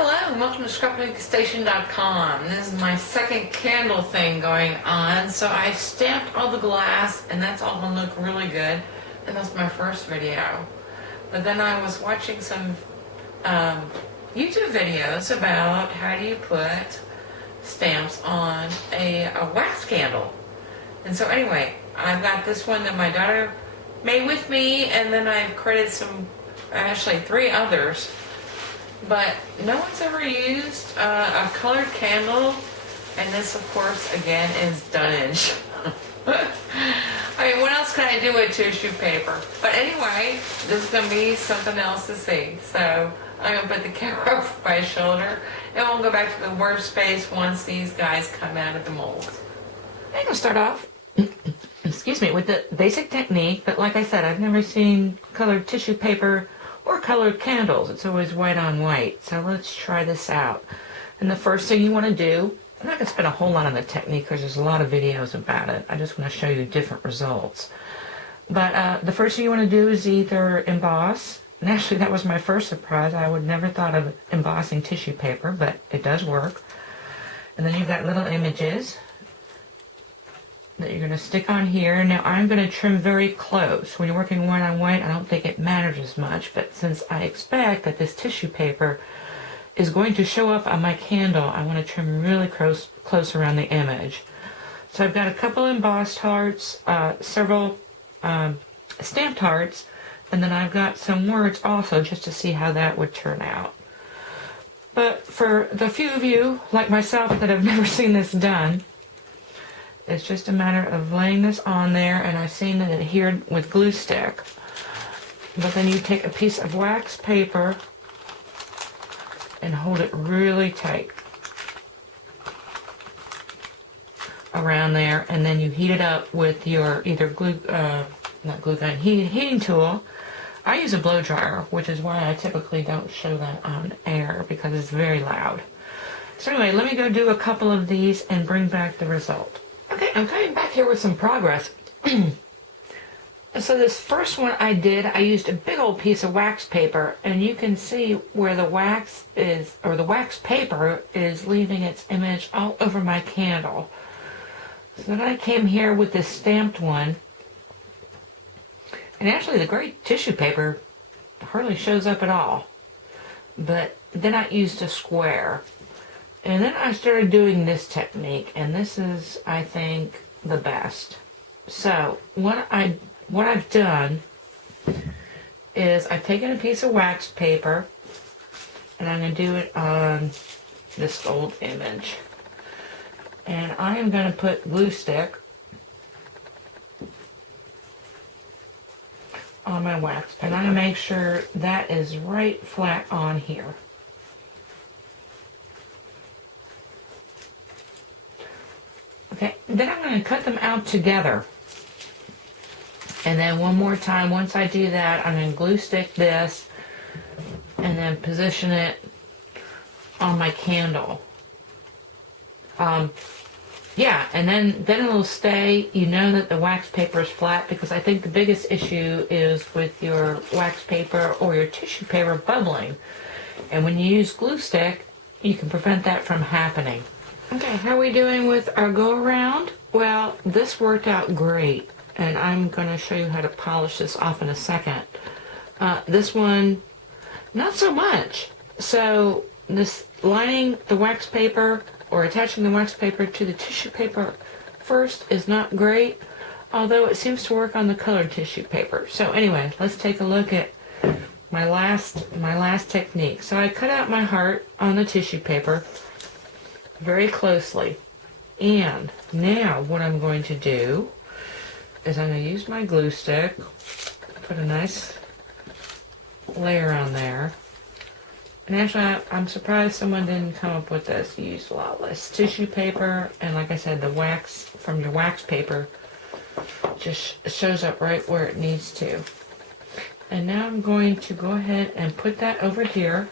Hello and welcome to scrapbookstation.com. This is my second candle thing going on. So I stamped all the glass and that's all gonna look really good. And that's my first video. But then I was watching some YouTube videos about how do you put stamps on a wax candle. And so anyway, I've got this one that my daughter made with me, and then I've created actually 3 others. But no one's ever used a colored candle, and this, of course, again, is dunnage. I mean, what else can I do with tissue paper? But anyway, this is going to be something else to see. So I'm going to put the camera over my shoulder, and we'll go back to the workspace once these guys come out of the mold. I'm going to start off, excuse me, with the basic technique, but like I said, I've never seen colored tissue paper or colored candles. It's always white on white. So let's try this out. And the first thing you want to do, I'm not going to spend a whole lot on the technique because there's a lot of videos about it. I just want to show you different results. But the first thing you want to do is either emboss. And actually that was my first surprise. I would never thought of embossing tissue paper, but it does work. And then you've got little images that you're going to stick on here. Now I'm going to trim very close. When you're working white on white, I don't think it matters as much, but since I expect that this tissue paper is going to show up on my candle, I want to trim really close around the image. So I've got a couple embossed hearts, several stamped hearts, and then I've got some words also just to see how that would turn out. But for the few of you like myself that have never seen this done, it's just a matter of laying this on there, and I've seen it adhered with glue stick. But then you take a piece of wax paper and hold it really tight around there, and then you heat it up with your either heating tool. I use a blow dryer, which is why I typically don't show that on air because it's very loud. So anyway, let me go do a couple of these and bring back the result. Okay, I'm coming back here with some progress. So this first one I did, I used a big old piece of wax paper, and you can see where the wax is, or the wax paper is leaving its image all over my candle. So then I came here with this stamped one, and actually the gray tissue paper hardly shows up at all. But then I used a square. And then I started doing this technique, and this is, I think, the best. So what I've done is I've taken a piece of wax paper, and I'm going to do it on this old image. And I am going to put glue stick on my wax paper. And I'm going to make sure that is right flat on here. Okay, then I'm going to cut them out together. And then one more time, once I do that, I'm going to glue stick this and then position it on my candle. Yeah, and then it'll stay. You know that the wax paper is flat, because I think the biggest issue is with your wax paper or your tissue paper bubbling. And when you use glue stick, you can prevent that from happening. Okay, how are we doing with our go-around? Well, this worked out great, and I'm going to show you how to polish this off in a second. This one, not so much. So this lining the wax paper or attaching the wax paper to the tissue paper first is not great, although it seems to work on the colored tissue paper. So anyway, let's take a look at my last technique. So I cut out my heart on the tissue paper very closely, and now what I'm going to do is I'm going to use my glue stick, put a nice layer on there. And actually I'm surprised someone didn't come up with this. You used a lot less tissue paper, and like I said, the wax from your wax paper just shows up right where it needs to. And now I'm going to go ahead and put that over here.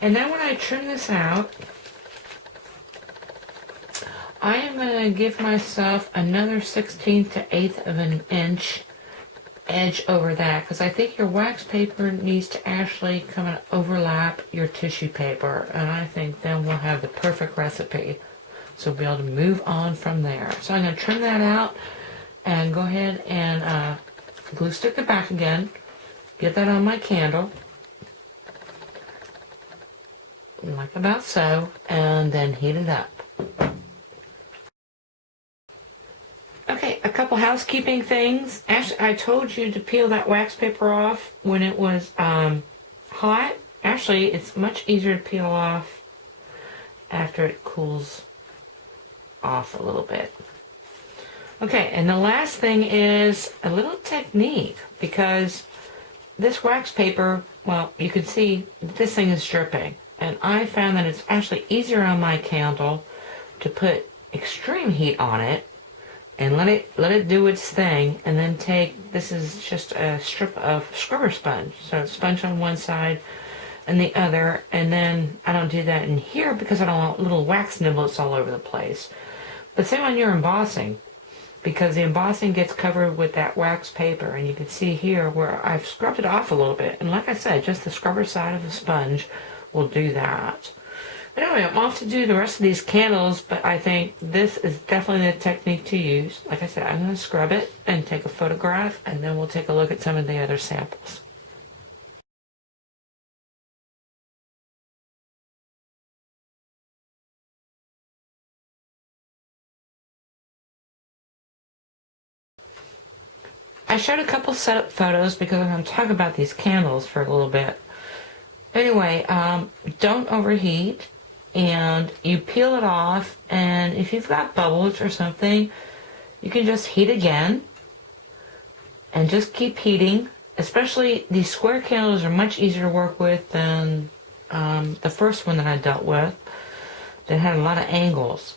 And then when I trim this out, I am going to give myself another 1/16 to 1/8 of an inch edge over that, because I think your wax paper needs to actually come and overlap your tissue paper, and I think then we'll have the perfect recipe. So we'll be able to move on from there. So I'm going to trim that out and go ahead and glue stick it back again. Get that on my candle, like about so, and then heat it up. Okay, a couple housekeeping things. Actually, I told you to peel that wax paper off when it was hot. Actually, it's much easier to peel off after it cools off a little bit. Okay, and the last thing is a little technique, because this wax paper, well, you can see this thing is dripping, and I found that it's actually easier on my candle to put extreme heat on it and let it do its thing, and then this is just a strip of scrubber sponge, so sponge on one side and the other, and then I don't do that in here because I don't want little wax nibbles all over the place. But same on your embossing, because the embossing gets covered with that wax paper, and you can see here where I've scrubbed it off a little bit, and like I said, just the scrubber side of the sponge will do that. But anyway, I'm off to do the rest of these candles, but I think this is definitely the technique to use. Like I said, I'm going to scrub it and take a photograph, and then we'll take a look at some of the other samples. I showed a couple setup photos because I'm going to talk about these candles for a little bit. Anyway, don't overheat, and you peel it off, and if you've got bubbles or something, you can just heat again and just keep heating. Especially these square candles are much easier to work with than the first one that I dealt with that had a lot of angles.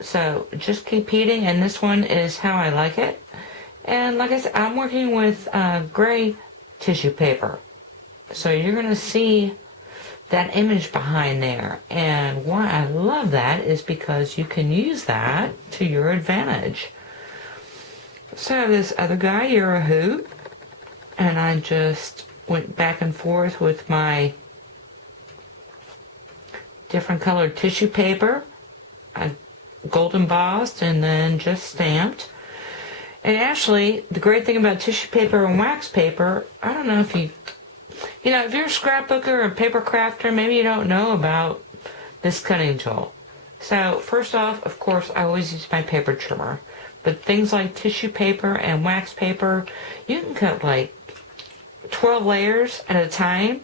So just keep heating, and this one is how I like it. And like I said, I'm working with gray tissue paper. So you're going to see that image behind there. And why I love that is because you can use that to your advantage. So I have this other guy, you're a hoot. And I just went back and forth with my different colored tissue paper. I gold embossed and then just stamped. And actually, the great thing about tissue paper and wax paper, I don't know if if you're a scrapbooker or a paper crafter, maybe you don't know about this cutting tool. So first off, of course, I always use my paper trimmer. But things like tissue paper and wax paper, you can cut like 12 layers at a time.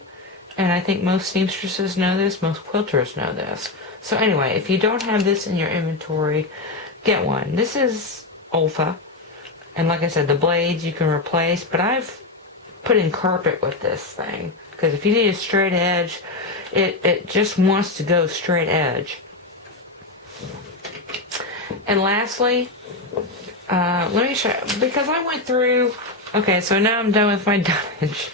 And I think most seamstresses know this, most quilters know this. So anyway, if you don't have this in your inventory, get one. This is Olfa. And like I said, the blades you can replace, but I've put in carpet with this thing, because if you need a straight edge, it just wants to go straight edge. And lastly, let me show you, because I went through, okay, so now I'm done with my dunnage.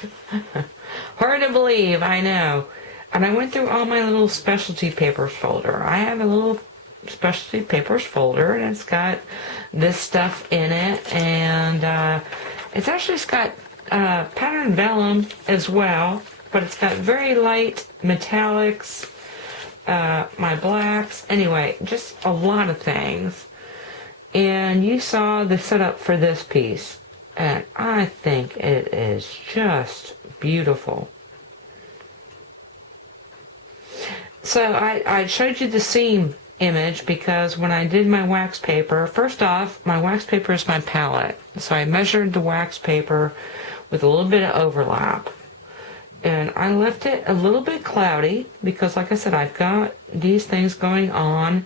Hard to believe, I know. And I went through all my little specialty papers folder. I have a little specialty papers folder, and it's got this stuff in it, and it's got patterned vellum as well, but it's got very light metallics, my blacks, anyway, just a lot of things. And you saw the setup for this piece, and I think it is just beautiful. So I showed you the seam image because when I did my wax paper, first off, my wax paper is my palette. So I measured the wax paper with a little bit of overlap. And I left it a little bit cloudy because, like I said, I've got these things going on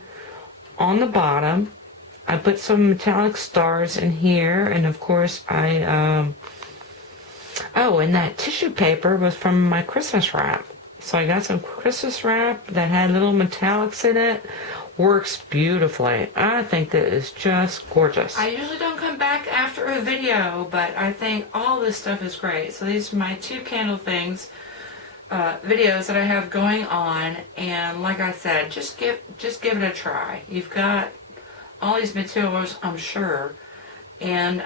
the bottom. I put some metallic stars in here, and of course and that tissue paper was from my Christmas wrap. So I got some Christmas wrap that had little metallics in it. Works beautifully. I think that is just gorgeous. I usually don't come back after a video, but I think all this stuff is great. So these are my two candle things, videos that I have going on, and like I said, just give it a try. You've got all these materials, I'm sure, and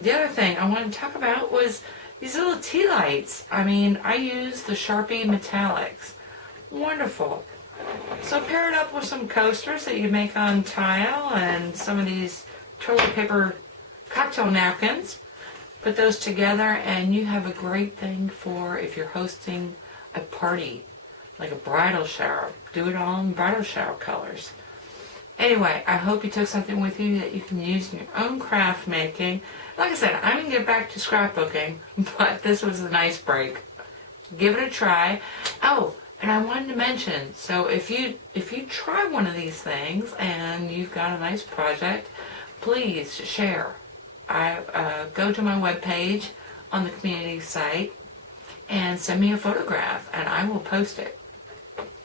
the other thing I wanted to talk about was these little tea lights. I mean, I use the Sharpie Metallics. Wonderful. So pair it up with some coasters that you make on tile and some of these toilet paper cocktail napkins. Put those together and you have a great thing for if you're hosting a party, like a bridal shower. Do it all in bridal shower colors. Anyway, I hope you took something with you that you can use in your own craft making. Like I said, I'm going to get back to scrapbooking, but this was a nice break. Give it a try. Oh, and I wanted to mention, so if you try one of these things and you've got a nice project, please share. Go to my webpage on the community site and send me a photograph and I will post it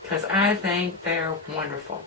because I think they're wonderful.